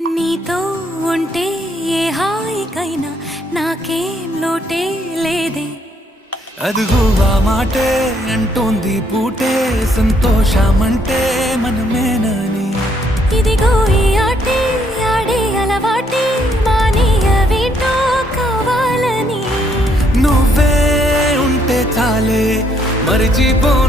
నీతో ఉంటే ఏ హాయికైనా నాకేం లోటే లేదే. అదుగు ఆ మాటే అంటోంది పూటే సంతోషమంటే మనమేనని. ఇదిగో ఈ ఆటే ఆడే అలవాటే మానేయవేంటో కావాలని. నువ్వే ఉంటే చాలే మరిచిపో